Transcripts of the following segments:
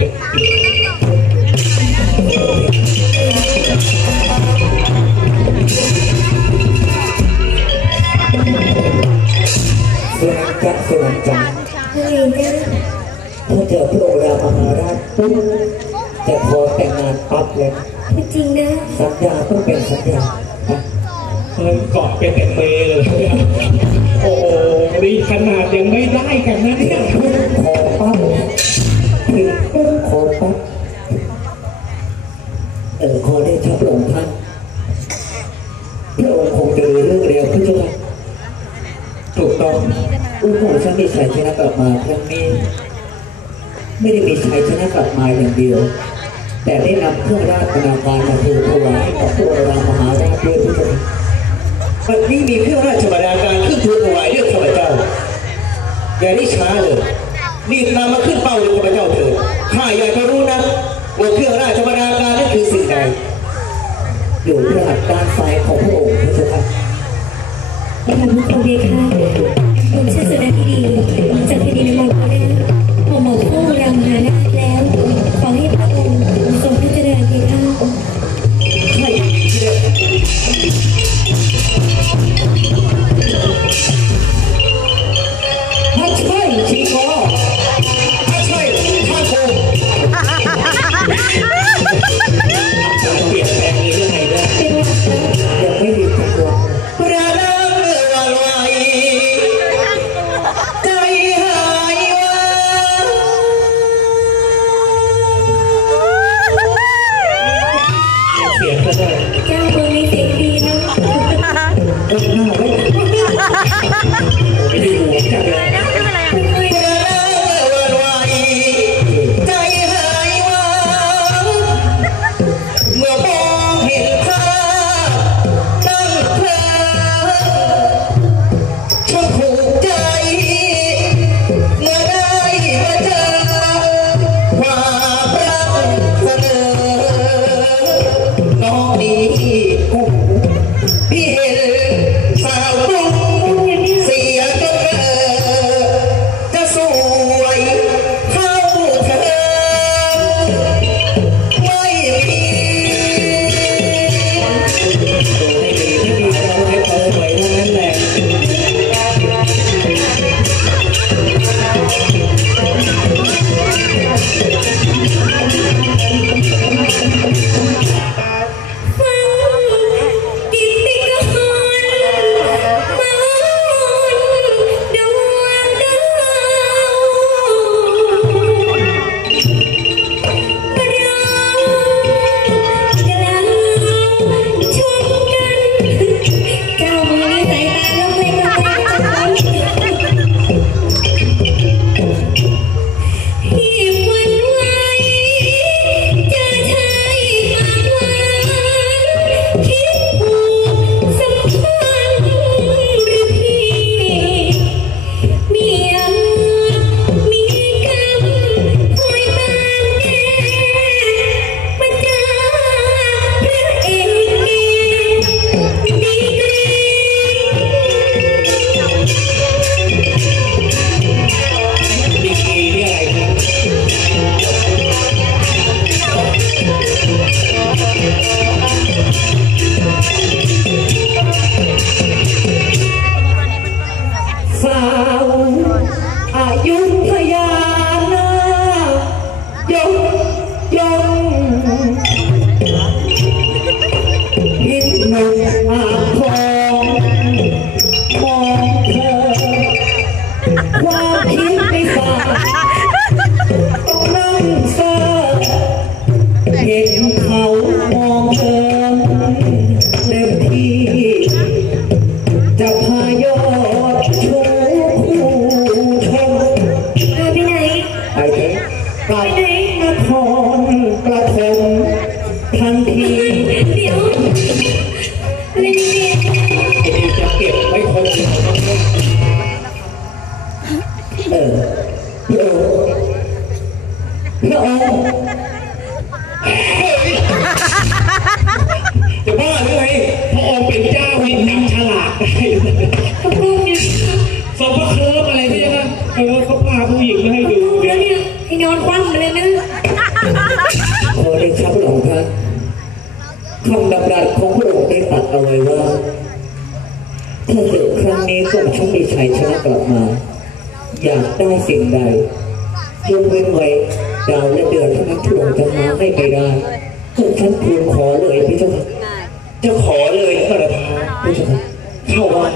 สุนันจักสุนันจักอะไรจ้ะถ้าเจอพระโอรามหาราชปุ๊บจะขอแต่งงานปั๊บเลยจริงนะสัญญาต้องเป็นสัญญานะเงินเกาะเป็นแต่เมย์เลยโอ้โหรีขนาดยังไม่ได้กันนะเนี่ยขอปั๊บ ถึงขอปั๊บเออขอได้ชับหลวงท่านพระองค์คงจะรู้เรื่องเร็วขึ้นใช่ไหมถูกต้องอุ้งของฉันมีชัยชนะกลับมาครั้งนี้ ไม่ได้มีชัยชนะกลับมาอย่างเดียว แต่ได้นำเครื่องราชบรรณาการมาทูลถวายกับพระบรมมหาราชด้วยทุกท่านวันนี้มีเครื่องราชบรรณาการขึ้นทูลถวายเรื่องข้าพเจ้าอย่าได้ช้าเลยรีบนำมาขึ้นเป้าเลยข้าพเจ้า อยากจะรู้นะว่าเครื่องราชบรรณาการนั้นคือสิ่งใดอยู่ที่หัดด้านซ้ายของพระองค์พระเจ้าค่ะทำให้เขาเบียค่ะผมชื่อ Eight, nine, eight, eight. เขามองเธอเต็มที่จะพายอดชูคู่ชมพาไปไหนไปเถอะกลับนครกระทมทันทีเดี๋ยวอะไรนี่จะเก็บไว้คนเดียวเออพระองค์ ผู้หญิงมาให้ดูแล้เนี่วยเนี่ยให้นอนคว่ำมาเลยนะขอได้ครับหลวงท่านคำดำรัสของพระองค์ได้ตรัดเอาไว้ว่าถ้าศึกครั้งนี้ก็ช่างมีชัยชนะกลับมา อยากได้สิ่งใดยกเว้นไว้ดาวและเดือนเท่านั้นที่ลงจะมาให้ไม่ได้ก็ฉันทูลขอเลยพี่เจ้าค่ะจะขอเลยนะพระธาพี่เจ้าค่ะเข้าว่า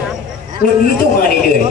วันนี้เจ้ามาเหนื่อย